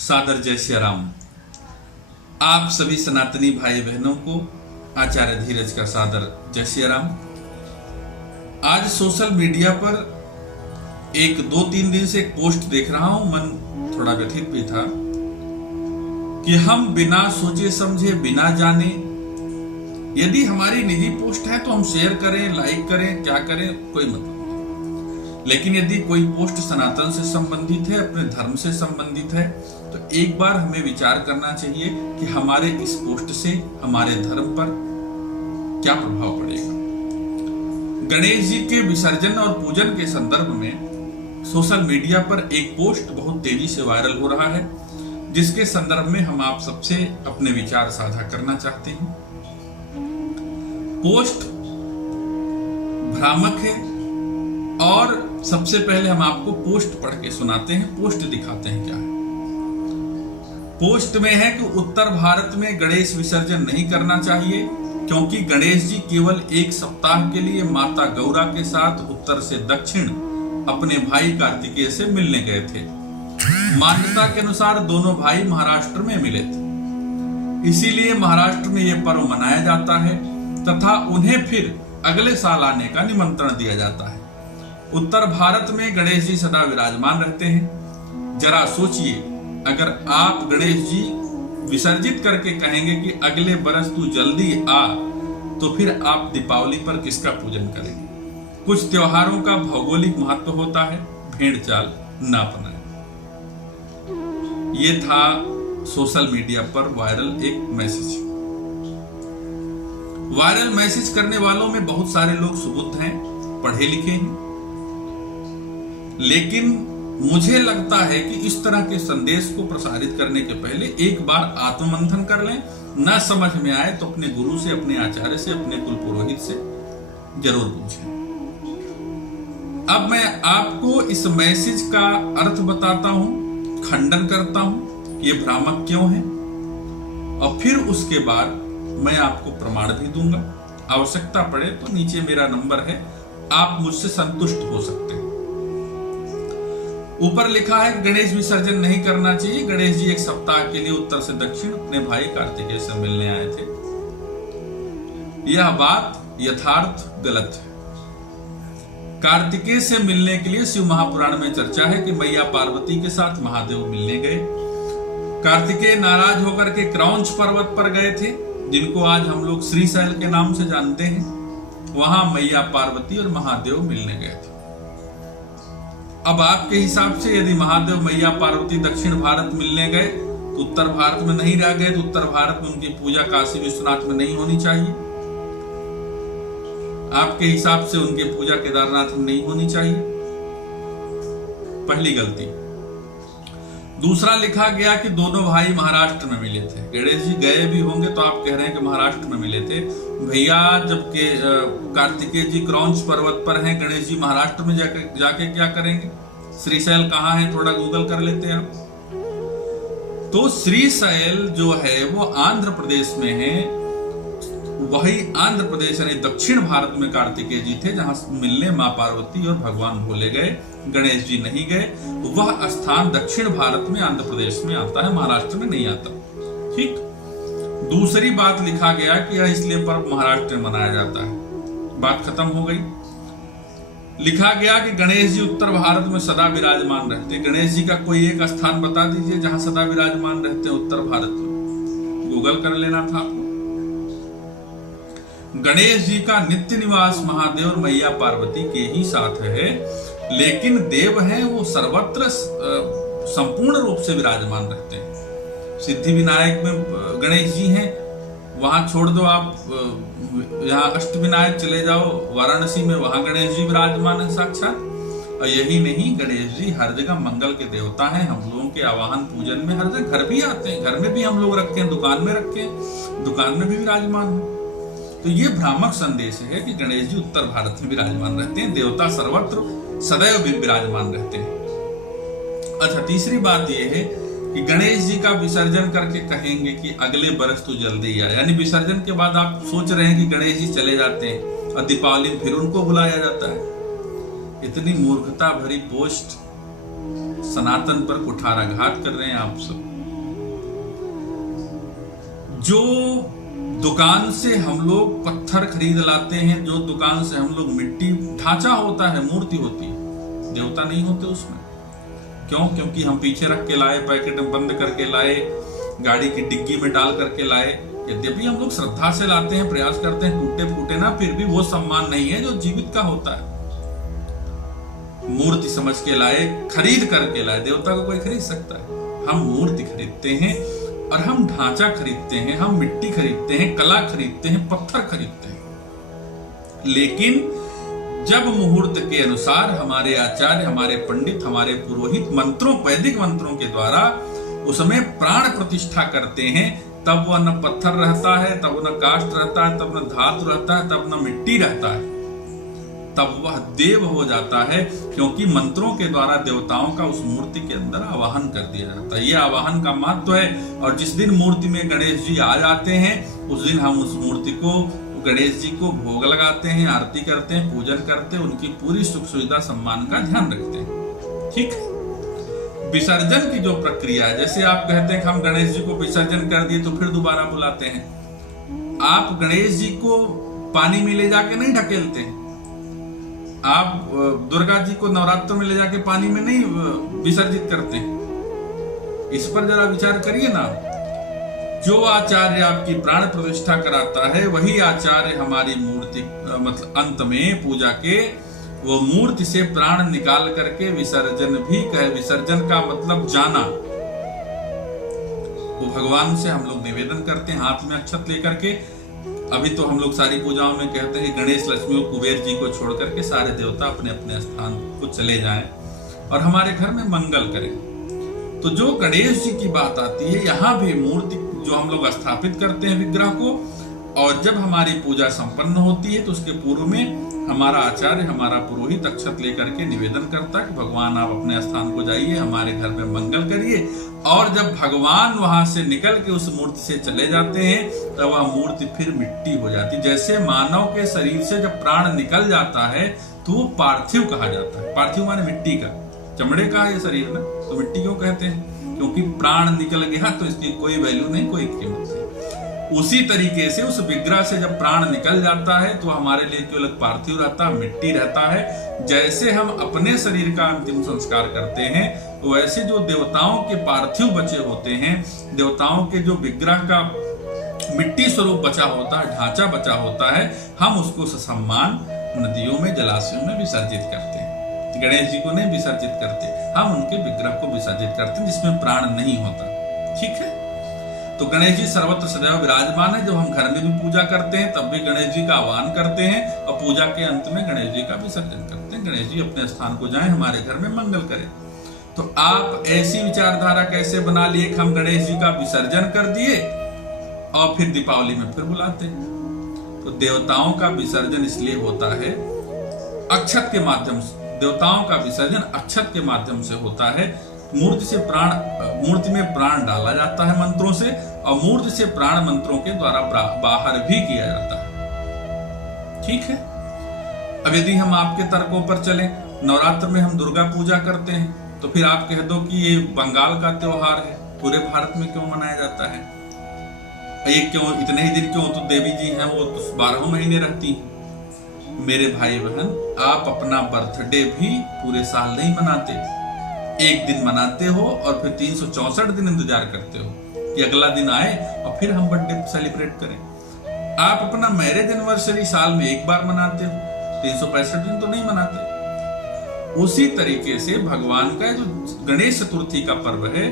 सादर जय श्री राम। आप सभी सनातनी भाई बहनों को आचार्य धीरज का सादर जय श्री राम। आज सोशल मीडिया पर एक 2-3 दिन से एक पोस्ट देख रहा हूं, मन थोड़ा व्यथित भी था कि हम बिना सोचे समझे, बिना जाने, यदि हमारी निजी पोस्ट है तो हम शेयर करें, लाइक करें, क्या करें, कोई मतलब नहीं। लेकिन यदि कोई पोस्ट सनातन से संबंधित है, अपने धर्म से संबंधित है, तो एक बार हमें विचार करना चाहिए कि हमारे इस पोस्ट से हमारे धर्म पर क्या प्रभाव पड़ेगा। गणेश जी के विसर्जन और पूजन के संदर्भ में सोशल मीडिया पर एक पोस्ट बहुत तेजी से वायरल हो रहा है, जिसके संदर्भ में हम आप सबसे अपने विचार साझा करना चाहते हैं। पोस्ट भ्रामक है और सबसे पहले हम आपको पोस्ट पढ़ के सुनाते हैं, पोस्ट दिखाते हैं क्या है। पोस्ट में है कि उत्तर भारत में गणेश विसर्जन नहीं करना चाहिए क्योंकि गणेश जी केवल एक सप्ताह के लिए माता गौरा के साथ उत्तर से दक्षिण अपने भाई कार्तिकेय से मिलने गए थे। मान्यता के अनुसार दोनों भाई महाराष्ट्र में मिले थे, इसीलिए महाराष्ट्र में यह पर्व मनाया जाता है तथा उन्हें फिर अगले साल आने का निमंत्रण दिया जाता है। उत्तर भारत में गणेश जी सदा विराजमान रहते हैं। जरा सोचिए, अगर आप गणेश जी विसर्जित करके कहेंगे कि अगले बरस तू जल्दी आ, तो फिर आप दीपावली पर किसका पूजन करेंगे। कुछ त्योहारों का भौगोलिक महत्व होता है, भेड़ चाल ना अपनाएं। ये था सोशल मीडिया पर वायरल एक मैसेज। वायरल मैसेज करने वालों में बहुत सारे लोग सुबुद्ध हैं, पढ़े लिखे हैं, लेकिन मुझे लगता है कि इस तरह के संदेश को प्रसारित करने के पहले एक बार आत्ममंथन कर लें। ना समझ में आए तो अपने गुरु से, अपने आचार्य से, अपने कुल पुरोहित से जरूर पूछें। अब मैं आपको इस मैसेज का अर्थ बताता हूं, खंडन करता हूं ये भ्रामक क्यों है, और फिर उसके बाद मैं आपको प्रमाण भी दूंगा। आवश्यकता पड़े तो नीचे मेरा नंबर है, आप मुझसे संतुष्ट हो सकते हैं। ऊपर लिखा है कि गणेश विसर्जन नहीं करना चाहिए। गणेश जी एक सप्ताह के लिए उत्तर से दक्षिण अपने भाई कार्तिकेय से मिलने आए थे। यह बात यथार्थ गलत है। कार्तिकेय से मिलने के लिए शिव महापुराण में चर्चा है कि मैया पार्वती के साथ महादेव मिलने गए। कार्तिकेय नाराज होकर के क्रौंच पर्वत पर गए थे, जिनको आज हम लोग श्रीशैल के नाम से जानते हैं। वहां मैया पार्वती और महादेव मिलने गए थे। अब आपके हिसाब से यदि महादेव मैया पार्वती दक्षिण भारत मिलने गए तो उत्तर भारत में नहीं रह गए, तो उत्तर भारत में उनकी पूजा काशी विश्वनाथ में नहीं होनी चाहिए। आपके हिसाब से उनकी पूजा केदारनाथ में नहीं होनी चाहिए। पहली गलती। दूसरा लिखा गया कि दोनों भाई महाराष्ट्र में मिले थे। गणेश जी गए भी होंगे तो आप कह रहे हैं कि महाराष्ट्र में मिले थे। भैया, जबकि कार्तिकेय जी क्रौंच पर्वत पर हैं, गणेश जी महाराष्ट्र में जाके क्या करेंगे। श्रीशैल कहाँ है, थोड़ा गूगल कर लेते हैं आप। तो श्रीशैल जो है वो आंध्र प्रदेश में है। वही आंध्र प्रदेश यानी दक्षिण भारत में कार्तिकेय जी थे, जहां मिलने मां पार्वती और भगवान भोले गए। गणेश जी नहीं गए। वह स्थान दक्षिण भारत में आंध्र प्रदेश में आता है, महाराष्ट्र में नहीं आता। ठीक। दूसरी बात लिखा गया कि यह इसलिए पर्व महाराष्ट्र में मनाया जाता है। बात खत्म हो गई। लिखा गया कि गणेश जी उत्तर भारत में सदा विराजमान रहते। गणेश जी का कोई एक स्थान बता दीजिए जहां सदा विराजमान रहते हैं उत्तर भारत में। गूगल कर लेना था आपको। गणेश जी का नित्य निवास महादेव और मैया पार्वती के ही साथ है, लेकिन देव हैं वो सर्वत्र संपूर्ण रूप से विराजमान रहते हैं। सिद्धि विनायक में गणेश जी हैं, वहां छोड़ दो आप, यहाँ अष्ट विनायक चले जाओ वाराणसी में, वहां गणेश जी विराजमान है साक्षात। और यही नहीं, गणेश जी हर जगह मंगल के देवता हैं। हम लोगों के आवाहन पूजन में हर जगह, घर भी आते हैं, घर में भी हम लोग रखे हैं, दुकान में रखे हैं, दुकान में भी विराजमान है। तो ये भ्रामक संदेश है कि गणेश जी उत्तर भारत में विराजमान रहते हैं, देवता सर्वत्र सदैव भी विराजमान रहते हैं। अच्छा, तीसरी बात यह है कि गणेश जी का विसर्जन करके कहेंगे कि अगले बरस तो जल्दी आए, यानी विसर्जन के बाद आप सोच रहे हैं कि गणेश जी चले जाते हैं और दीपावली में फिर उनको बुलाया जाता है। इतनी मूर्खता भरी पोस्ट सनातन पर कुठाराघात कर रहे हैं आप सब। जो दुकान से हम लोग पत्थर खरीद लाते हैं, जो दुकान से हम लोग मिट्टी, ढांचा होता है, मूर्ति होती है, देवता नहीं होते उसमें। क्यों? क्योंकि हम पीछे रख के लाए, पैकेट में बंद करके लाए, गाड़ी की डिग्गी में डाल करके लाए। यद्यपि हम लोग श्रद्धा से लाते हैं, प्रयास करते हैं, टूटे फूटे ना, फिर भी वो सम्मान नहीं है जो जीवित का होता है। मूर्ति समझ के लाए, खरीद करके लाए। देवता को कोई खरीद सकता है? हम मूर्ति खरीदते हैं और हम ढांचा खरीदते हैं, हम मिट्टी खरीदते हैं, कला खरीदते हैं, पत्थर खरीदते हैं। लेकिन जब मुहूर्त के अनुसार हमारे आचार्य, हमारे पंडित, हमारे पुरोहित मंत्रों, वैदिक मंत्रों के द्वारा उसमें प्राण प्रतिष्ठा करते हैं, तब वह न पत्थर रहता है, तब न काष्ठ रहता है, तब न धातु रहता है, तब न मिट्टी रहता है, तब वह देव हो जाता है। क्योंकि मंत्रों के द्वारा देवताओं का उस मूर्ति के अंदर आवाहन कर दिया जाता है। यह आवाहन का महत्व है। और जिस दिन मूर्ति में गणेश जी आ जाते हैं, उस दिन हम उस मूर्ति को, गणेश जी को भोग लगाते हैं, आरती करते हैं, पूजन करते हैं, उनकी पूरी सुख सुविधा सम्मान का ध्यान रखते हैं। ठीक है। विसर्जन की जो प्रक्रिया है, जैसे आप कहते हैं कि हम गणेश जी को विसर्जन कर दिए तो फिर दोबारा बुलाते हैं। आप गणेश जी को पानी में ले जाके नहीं ढकेलते हैं। आप दुर्गा जी को नवरात्र में ले जाके पानी में नहीं विसर्जित करते हैं। इस पर जरा विचार करिए ना। जो आचार्य आपकी प्राण प्रतिष्ठा कराता है, वही आचार्य हमारी मूर्ति, मतलब अंत में पूजा के वो मूर्ति से प्राण निकाल करके विसर्जन भी कहे। विसर्जन का मतलब जाना। वो भगवान से हम लोग निवेदन करते हैं हाथ में अक्षत लेकर के। अभी तो हम लोग सारी पूजाओं में कहते हैं गणेश, लक्ष्मी और कुबेर जी को छोड़ करके सारे देवता अपने अपने स्थान को चले जाएं और हमारे घर में मंगल करें। तो जो गणेश जी की बात आती है, यहाँ भी मूर्ति जो हम लोग स्थापित करते हैं विग्रह को, और जब हमारी पूजा संपन्न होती है तो उसके पूर्व में हमारा आचार्य, हमारा पुरोहित अक्षत लेकर के निवेदन करता है कि भगवान आप अपने स्थान को जाइए, हमारे घर में मंगल करिए। और जब भगवान वहां से निकल के उस मूर्ति से चले जाते हैं, तब वह मूर्ति फिर मिट्टी हो जाती है। जैसे मानव के शरीर से जब प्राण निकल जाता है तो वो पार्थिव कहा जाता है। पार्थिव माने मिट्टी का, चमड़े का है ये शरीर ना, तो मिट्टी क्यों कहते हैं? क्योंकि प्राण निकल गया तो इसकी कोई वैल्यू नहीं, कोई कीमत नहीं। उसी तरीके से उस विग्रह से जब प्राण निकल जाता है तो हमारे लिए केवल पार्थिव रहता है, मिट्टी रहता है। जैसे हम अपने शरीर का अंतिम संस्कार करते हैं, वैसे जो देवताओं के पार्थिव बचे होते हैं, देवताओं के जो विग्रह का मिट्टी स्वरूप बचा होता है, ढांचा बचा होता है, हम उसको ससम्मान नदियों में, जलाशयों में विसर्जित करते हैं। गणेश जी को नहीं विसर्जित करते, हम उनके विग्रह को विसर्जित करते हैं जिसमें प्राण नहीं होता। ठीक है। तो गणेश जी सर्वत्र सदैव विराजमान है। जब हम घर में भी पूजा करते हैं तब भी गणेश जी का आह्वान करते हैं और पूजा के अंत में गणेश जी का विसर्जन करते हैं। गणेश जी अपने स्थान को जाएं, हमारे घर में मंगल करें। तो आप ऐसी विचारधारा कैसे बना लिए कि हम गणेश जी का विसर्जन कर दिए और फिर दीपावली में फिर बुलाते हैं? तो देवताओं का विसर्जन इसलिए होता है अक्षत के माध्यम से। देवताओं का विसर्जन अक्षत के माध्यम से होता है। मूर्ति से प्राण, मूर्ति में प्राण डाला जाता है मंत्रों से, और मूर्ति से प्राण मंत्रों के द्वारा बाहर भी किया जाता है। ठीक है। अब यदि हम आपके तर्कों पर चलें, नवरात्र में हम दुर्गा पूजा करते हैं, तो फिर आप कह दो कि ये बंगाल का त्योहार है, पूरे भारत में क्यों मनाया जाता है? ये क्यों, इतने ही दिन क्यों? तो देवी जी हैं, वो तो 12 महीने रहती हैं। मेरे भाई बहन, आप अपना बर्थडे भी पूरे साल नहीं मनाते, एक दिन मनाते हो और फिर 364 दिन इंतजार करते हो कि अगला दिन आए और फिर हम बर्थडे सेलिब्रेट करें। आप अपना मैरिज एनिवर्सरी साल में एक बार मनाते हो, 365 दिन तो नहीं मनाते। उसी तरीके से भगवान का जो गणेश चतुर्थी का पर्व है,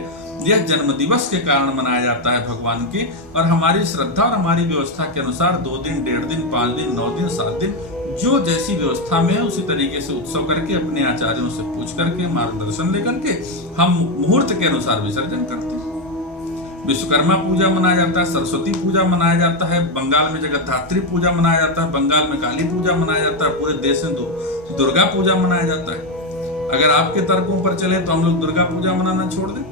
यह जन्म दिवस के कारण मनाया जाता है भगवान के, और हमारी श्रद्धा और हमारी व्यवस्था के अनुसार 2 दिन, 1.5 दिन, 5 दिन, 9 दिन, 7 दिन, जो जैसी व्यवस्था में है उसी तरीके से उत्सव करके, अपने आचार्यों से पूछ करके, मार्गदर्शन लेकर के हम मुहूर्त के अनुसार विसर्जन करते हैं। विश्वकर्मा पूजा मनाया जाता है, सरस्वती पूजा मनाया जाता है, बंगाल में जगद्धात्री पूजा मनाया जाता है, बंगाल में काली पूजा मनाया जाता है, पूरे देश में दुर्गा पूजा मनाया जाता है। अगर आपके तर्कों पर चले तो हम लोग दुर्गा पूजा मनाना छोड़ दें?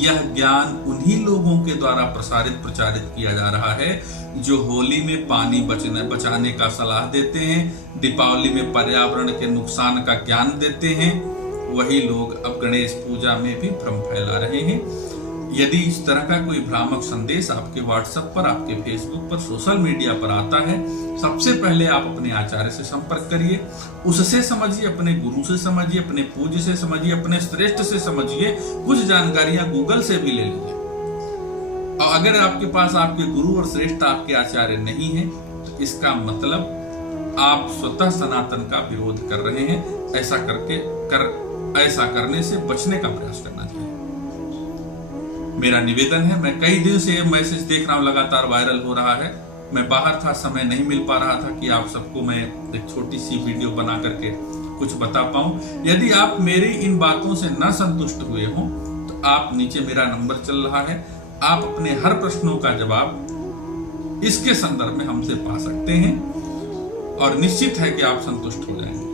यह ज्ञान उन्हीं लोगों के द्वारा प्रचारित किया जा रहा है जो होली में पानी बचाने का सलाह देते हैं, दीपावली में पर्यावरण के नुकसान का ज्ञान देते हैं। वही लोग अब गणेश पूजा में भी भ्रम फैला रहे हैं। यदि इस तरह का कोई भ्रामक संदेश आपके व्हाट्सएप पर, आपके फेसबुक पर, सोशल मीडिया पर आता है, सबसे पहले आप अपने आचार्य से संपर्क करिए, उससे समझिए, अपने गुरु से समझिए, अपने पूज्य से समझिए, अपने श्रेष्ठ से समझिए, कुछ जानकारियां गूगल से भी ले लीजिए। और अगर आपके पास आपके गुरु और श्रेष्ठ आपके आचार्य नहीं है तो इसका मतलब आप स्वतः सनातन का विरोध कर रहे हैं। ऐसा करने से बचने का प्रयास करना चाहिए। मेरा निवेदन है, मैं कई दिन से ये मैसेज देख रहा हूं, लगातार वायरल हो रहा है। मैं बाहर था, समय नहीं मिल पा रहा था कि आप सबको मैं एक छोटी सी वीडियो बना करके कुछ बता पाऊं। यदि आप मेरी इन बातों से न संतुष्ट हुए हो तो आप नीचे मेरा नंबर चल रहा है, आप अपने हर प्रश्नों का जवाब इसके संदर्भ में हमसे पा सकते हैं और निश्चित है कि आप संतुष्ट हो जाएंगे।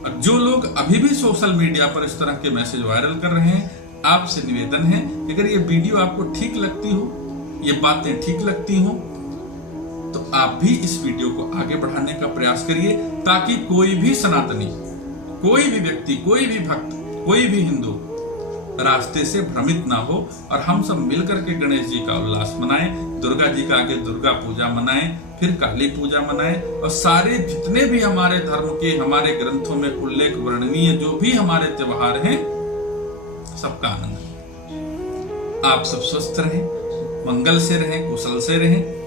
और जो लोग अभी भी सोशल मीडिया पर इस तरह के मैसेज वायरल कर रहे हैं, आपसे निवेदन है कि अगर ये वीडियो आपको ठीक लगती हो, ये बातें ठीक लगती हो, तो आप भी इस वीडियो को आगे बढ़ाने का प्रयास करिए, ताकि कोई भी सनातनी, कोई भी व्यक्ति, कोई भी भक्त, कोई भी हिंदू रास्ते से भ्रमित ना हो और हम सब मिलकर के गणेश जी का उल्लास मनाएं, दुर्गा जी का आगे दुर्गा पूजा मनाएं, फिर काली पूजा मनाएं, और सारे जितने भी हमारे धर्म के, हमारे ग्रंथों में उल्लेख वर्णनीय जो भी हमारे त्योहार हैं, सबका आनंद। आप सब स्वस्थ रहें, मंगल से रहें, कुशल से रहें।